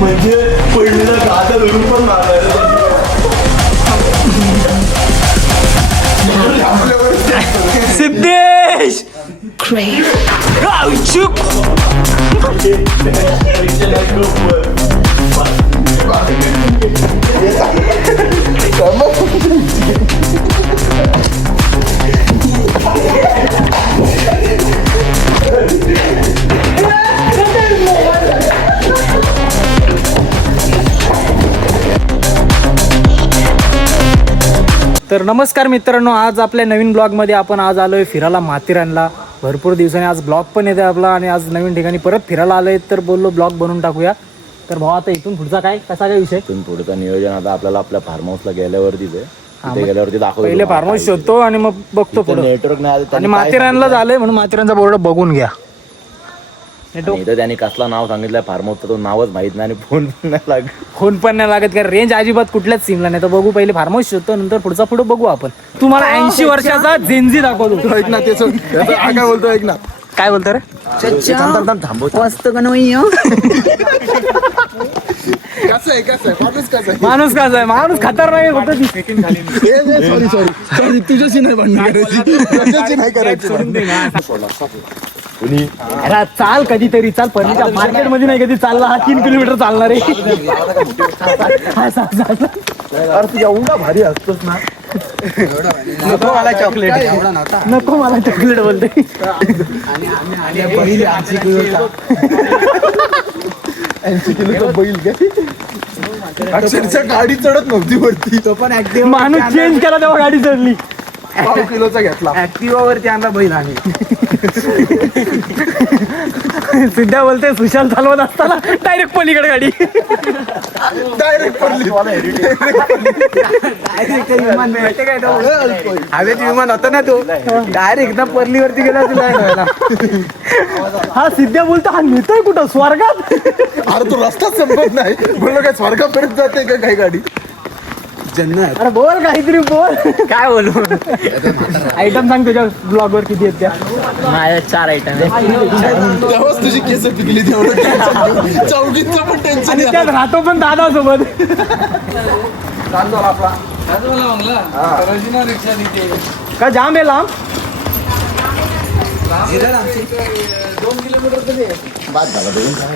म्हणजे पडलेलं गादा धरून पण मारायला सिद्धेश तर नमस्कार मित्रांनो, आज आपल्या नवीन ब्लॉगमध्ये आपण आज आलोय फिरायला माथेरानला. भरपूर दिवसांनी आज ब्लॉग पण येते आपला आणि आज नवीन ठिकाणी परत फिरायला आलोय, तर बोललो ब्लॉग बनवून टाकूया. तर भाऊ आता इथून पुढचा कसा काय विषय? इथून पुढचं नियोजन आता आपल्याला आपल्या फार्म हाऊसला गेल्यावरती गेल्यावरती दाखवतो. पहिले फार्म हाऊस शोधतो आणि मग बघतो पुढे. नेटवर्क नाही आणि माथेरानला झालंय म्हणून माथेरानचा बोर्ड बघून घ्या. इथं त्यांनी कसला नाव सांगितलंय फार्म हाऊसचं तो नावच माहित नाही आणि फोन पण नाही लागत. फोन पण नाही लागत कारण रेंज अजिबात कुठल्याच सिमला नाही. तर बघू पहिले फार्म हाऊस शोधतो, नंतर पुढे बघू आपण. तुम्हाला 80 वर्षाचा जेनजी दाखवतो. ऐक ना काय बोलतो, ऐक ना काय बोलतो रे? मस्त का नाही माणूस कसा आहे? माणूस खतरनाक होतं. सॉरी तुझ्याशी नाही भांडण करायची. अरे चाल कधीतरी चाल. पण मार्केट मध्ये नाही कधी चालला. हा 3 किलोमीटर चालणार आहे. अरे तुझ्या एवढा भारी असतोस ना. नको मला चॉकलेट. नको मला चॉकलेट बोलते. बैल अक्षरशः गाडी चढत नव्हती वरती. तो पण माणूस चेंज केला तेव्हा गाडी चढली. 5 किलोचा घेतला. ऍक्टिवा वरती आणला बैल आणि सिद्धा बोलते सुशाल चालवत असताना डायरेक्ट पलीकडे गाडी. डायरेक्ट पडली. हवेत विमान होता ना तो, डायरेक्ट एकदम पर्लीवरती गेला तुला. हा सिद्धा बोलतो हा नेतोय कुठं? स्वर्गात. अरे तो रस्ताच संपत नाही. बोललो काय स्वर्गापर्यंत जाते का काही गाडी? जन्नत. अरे बोल काहीतरी बोल. काय बोलू? आयटम सांग तुझ्या ब्लॉग वर किती आहेत त्या? माझ्या 4 आयटम आहे. तेव्हाच तुझी केस पिकली. तेवढं चौकीचं पण टेन्शन. आणि त्यात राहतो पण दादा सोबत. का जाम आहे लांब?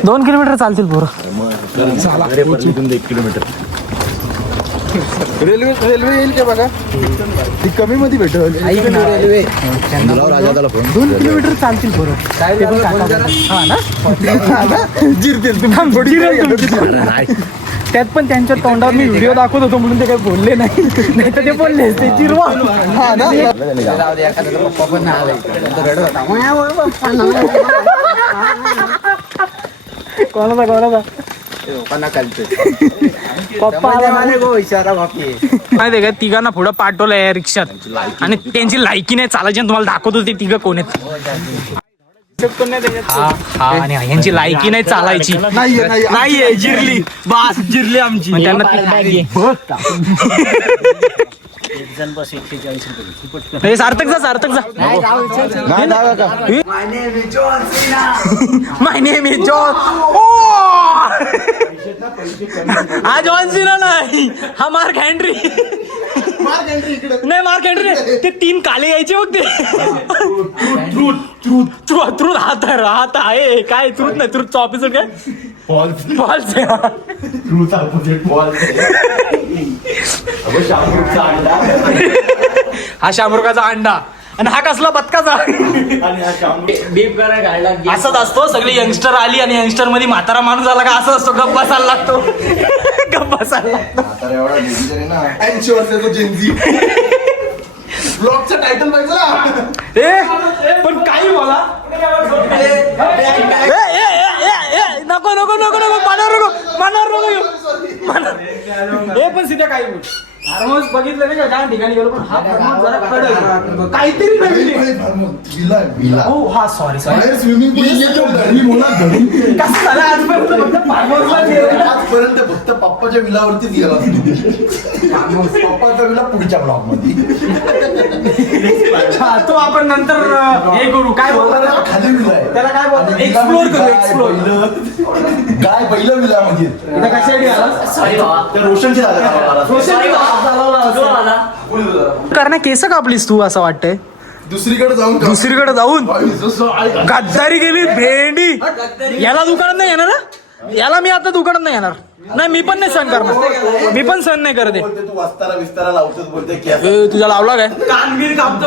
2 किलोमीटर चालतील पोरं. 1 किलोमीटर. रेल्वे येईल का बघा. ती कमी मध्ये भेटेल. रेल्वे 2 किलोमीटर चालतील पोरं. हा ना जिरतील. त्यात पण त्यांच्या तोंडावर मी व्हिडिओ दाखवत होतो म्हणून ते काही बोलले नाही. नाही तर ते बोलले ते जिरवा. पप्पा पण नाही कोणाचा पप्पा माहिती का? तिघांना पुढं पाठवलंय रिक्षात आणि त्यांची लायकी नाही चालायची. तुम्हाला दाखवतो ते तिघं कोण आहेत. आणि यांची लायकी नाही चालायची. नाहीये जिरली. बास जिरली आमची. त्यांना सार्थक जा. माय नेम इज जॉन. हा जॉन सीना नाही, हा मार्क हेनरी. नाही मार्क हेनरी ते 3 काले यायचे बघ ते. ट्रूथ हात आहे काय? ट्रूथ नाही, ट्रूथचा ऑफिसर काय? फॉल्स. हा शामरुखाचा अंडा आणि हा कसला बदकाचा. असंच असतो. सगळे यंगस्टर आली आणि यंगस्टर मध्ये म्हातारा माणूस आला का असं असतो. गप्पा बसायला लागतो. 80 वर्षाचा जेनजी. ब्लॉगचं टायटल बघा. पण काही बोला. नको पण सिद्धा काही बोल. फार्महाऊस बघितलं नाही का? त्या ठिकाणी गेलो पण हा फार्महाऊस जरा कडक काहीतरी नवीन. हो हा सॉरी स्विमिंग पूल. कसं झालं आजपर्यंत फक्त फार्महाऊसला आजपर्यंत फक्त पप्पाच्या विलावरतीच गेला पप्पाचा विला पुढच्या ब्लॉक मध्ये अच्छा, तो आपण नंतर हे करू. काय बोलतात खाली विला आहे त्याला? काय बोलतात? एक्सप्लोर करू. एक्सप्लोर काय पहिलं विलामध्ये इथं कशासाठी आला? रोशनची करण्या केस कापलीस तू असं वाटतंय? दुसरीकडे जाऊन गद्दारी केली भेंडी. याला दुकानात नाही येणार ना? याला मी आता दुकानात नाही येणार. नाही, मी पण नाही सहन करणार. मी पण सहन नाही करत आहे. बोलते तू वस्तारा विस्तारा लावतोस बोलते ए, तुझा लावला काय? कानगीर कापतो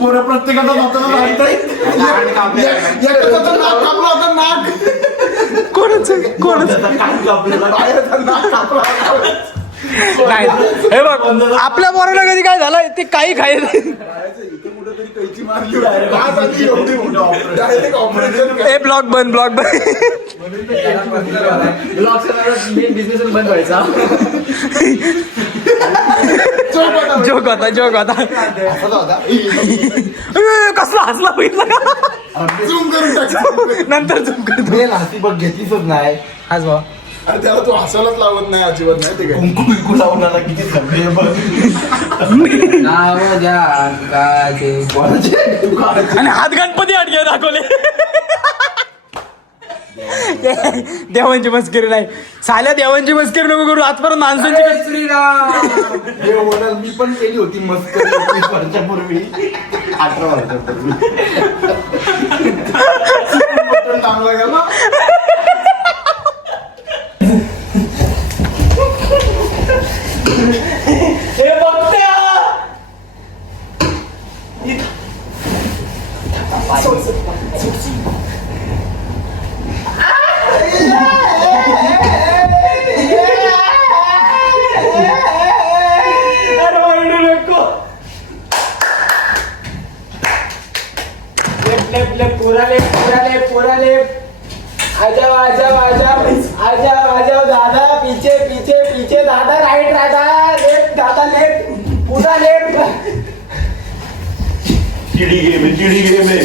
पोरं प्रत्येकाचा कोणाचं नाही. हे बघ, आपल्या पोराला कधी काय झालंय ते काही खायला. ए ब्लॉग बंद. बिझनेस बंद व्हायचा. जोक होता. कसला हसला बघितला का? नंतर झूम करतो. घेतलीच नाही हाच भाऊ. अरे त्याला तू हसायलाच लावत नाही अजिबात नाही ते कुंकू बिंकू लावून आला किती सगळे आणि हात गणपती अडके दाखवले. देवांची मस्करी नाही. साल्या देवांची मस्करी नको करू. आजपर्यंत माणसांची मी पण केली होती मस्त 20 वर्षापूर्वी 18 वर्षापूर्वी चांगला गेला. पुराले आजा दादा पीछे दादा राइट दादा लेफ्ट पूरा लेफ्ट. चिड़ी गेम है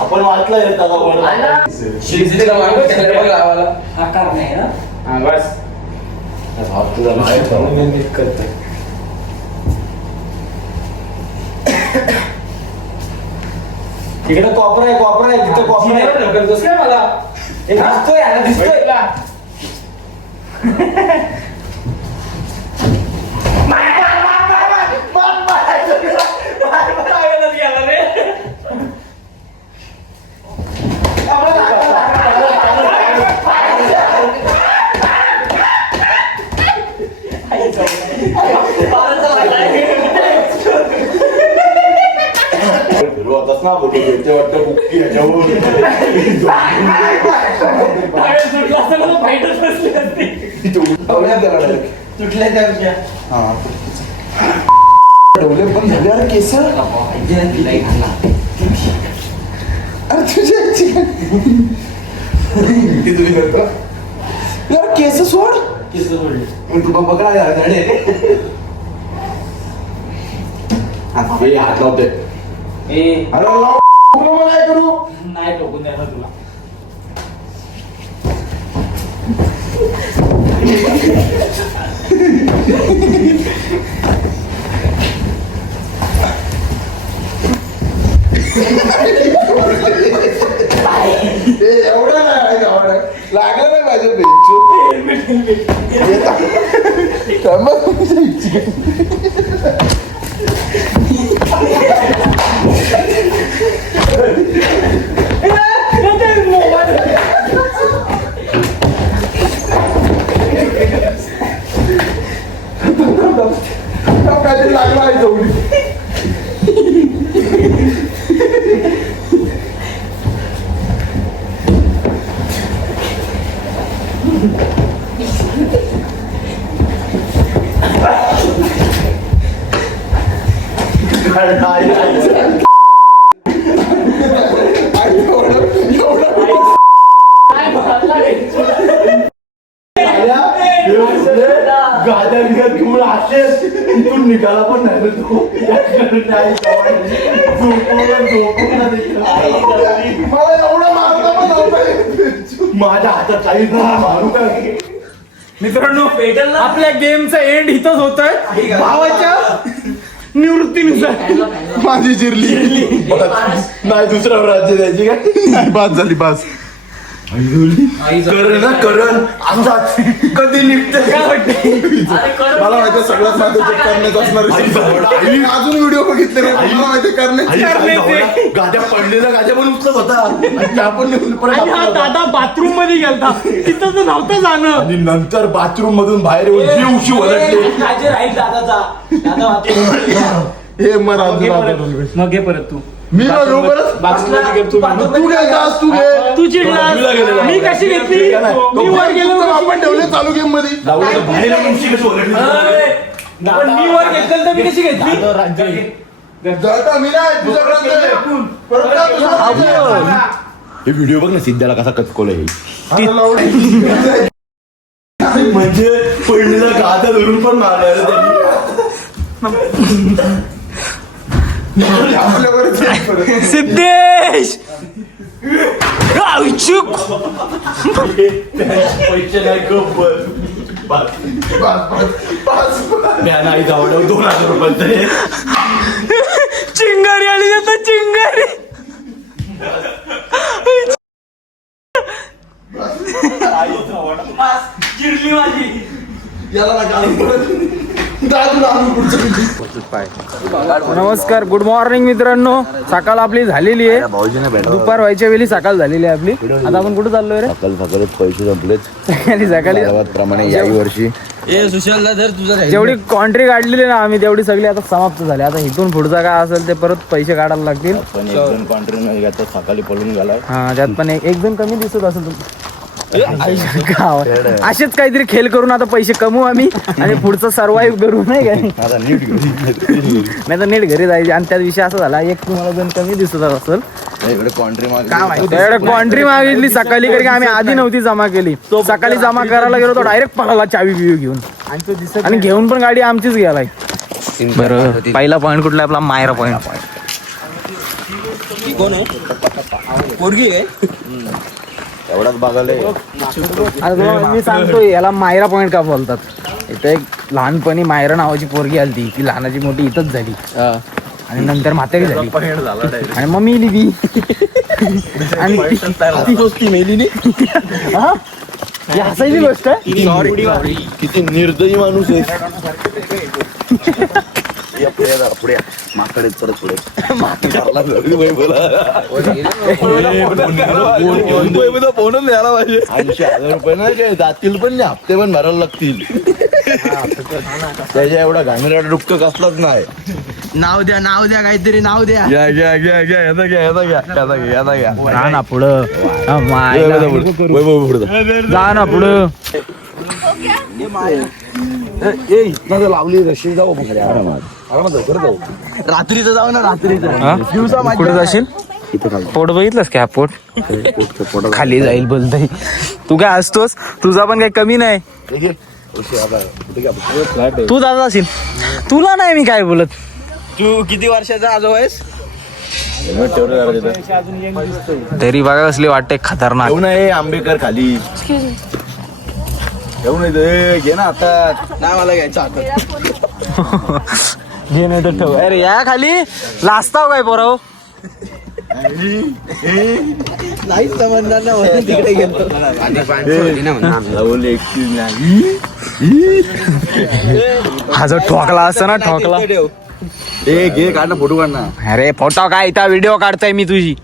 आपण वाचलं आकार नाही ना. तिकडे कॉपरा आहे तिथे कॉपरा आहे. दुसऱ्या मला दिसतोय वाटतं बुक्की तुटल्या त्या डोले पण झाले. अरे केस अरे केस सोड. तुला बघा झाडे हात लावते. अरे काय करू नाही टोकून द्यायला तुला. एवढं नाही लागलं नाही माझ्या बेंच. काहीतरी लागला आहे चौडी. गाड्या निघत घेऊन असेच इथून निघाला पण नाही रे तो. मला एवढं मारता पण नव्हतं. माझ्या हातात काही मारू काय. मित्रांनो आपल्या गेमचा एंड इथंच होतोय भावाच्या निवृत्तीनुसार. माझी जिरली नाही दुसऱ्या राज्य द्यायची काय. बास झाली बास. करण ना करण असाच कधी निघते काय वाटते. मला माहिती सगळ्यात महत्वाचं करण्यात असणार. मी अजून व्हिडिओ बघितले रे. मला माहिती करण्याचे गाद्या पडलेल्या गाद्या पण उचलत होता. आणि हा दादा बाथरूम मध्ये गेलता तिथं तर नव्हतं जाणं. आणि नंतर बाथरूम मधून बाहेर येऊन जीवशी ओरडले. हे मग मग घे परत तू. मी ना घेऊ परत. तू गेलतास तू घे. तू चिडला मी कशी घेतली मी वर गेलो आपण ठेवले चालू गेम मध्ये. पण मी वर घेतलं तर मी कशी घेतली. जळता मी नाही तुझ्याकडे परत जा तुझ्या. हे व्हिडिओ बघ ना सिद्धाला कसा कचकोल आहे. म्हणजे पडलेला गादा धरून पण मारला त्यांनी. सिद्धेश पैसे नाही नाही जावं 2000 रुपये. चिंगारी आली जात चिंगारी. चिडली माझी. नमस्कार गुड मॉर्निंग मित्रांनो. सकाळ आपली झालेली आहे. भाऊजीने भेटा दुपार व्हायच्या वेळी सकाळ झालेली आहे आपली. आता आपण कुठे चाललोय रे. सकाळी पैसे संपलेच सकाळी प्रमाणे याही वर्षी जेवढी कॉन्ट्री काढलेली ना आम्ही तेवढी सगळी आता समाप्त झाली. आता इथून पुढचा काय असेल ते परत पैसे काढायला लागतील. पण एक दोन कॉन्ट्री आता सकाळी पळून गेलाय. हा त्यात पण एक जण कमी दिसत असेल. असेच काहीतरी खेळ करून आता पैसे कमवू आम्ही आणि पुढचं सर्वाइव्ह करू नाही काय. आता नीट नाही तर नीट घरी जायचे. आणि त्यात विषय असा झाला एक तुम्हाला जण कमी दिसत असेल. कॉन्ट्री मागितली सकाळी कारण की आम्ही आधी नव्हती जमा केली. सकाळी जमा करायला गेलो तो डायरेक्ट पळाला चावी बिवी घेऊन. आणि घेऊन पण गाडी आमचीच गेलाय. बरं पहिला पॉईंट कुठला आपला मायरा पॉईंट. कोण आहे पोरगी आहे एवढाच बघायला. आता तुम्हाला मी सांगतो याला मायरा पॉईंट का बोलतात. इथं एक लहानपणी मायरा नावाची पोरगी आली ती लहानाची मोठी इथंच झाली आणि नंतर म्हातारी झाली आणि मग मेली ती. आणि ती गोष्टी मेली नाही. हसायची गोष्ट आहे. किती निर्दयी माणूस आहे. पुढे माकडे परत पुढे फोनच लिहायला पाहिजे. 80,000 रुपये नाही काय जातील पण नाही हप्ते पण भरायला लागतील. त्याच्या एवढा घाणेरडा डुबकं कसलाच नाही. नाव द्या काहीतरी नाव द्या. जा ना पुढं जा ना पुढं. लावली रशी जाऊ आरामात जाऊ. रात्रीचं जाऊ ना रात्रीचं. कुठे जाशील. पोट बघितलंस का पोट खाली जाईल बोलतोय. तू काय असतोस तुझा पण काही कमी नाही. तू दादा असेल तुला नाही मी काय बोलत. तू किती वर्षाचा आजो आहेस. तरी बघा कसली वाटते खतरनाक. येऊ नये आंबेकर खाली येऊ नये. घे ना आता. नाही मला घ्यायचं हातात. घे नाही तर ठेव. अरे या खाली लाजताव काय पोराव. नाहीच समजणार ना म्हणून तिकडे गेलो. हा जो ठोकला असतो ना ठोकला. घे काढ ना फोटो काढ ना. अरे फोटो काय इथं व्हिडिओ काढताय मी तुझी.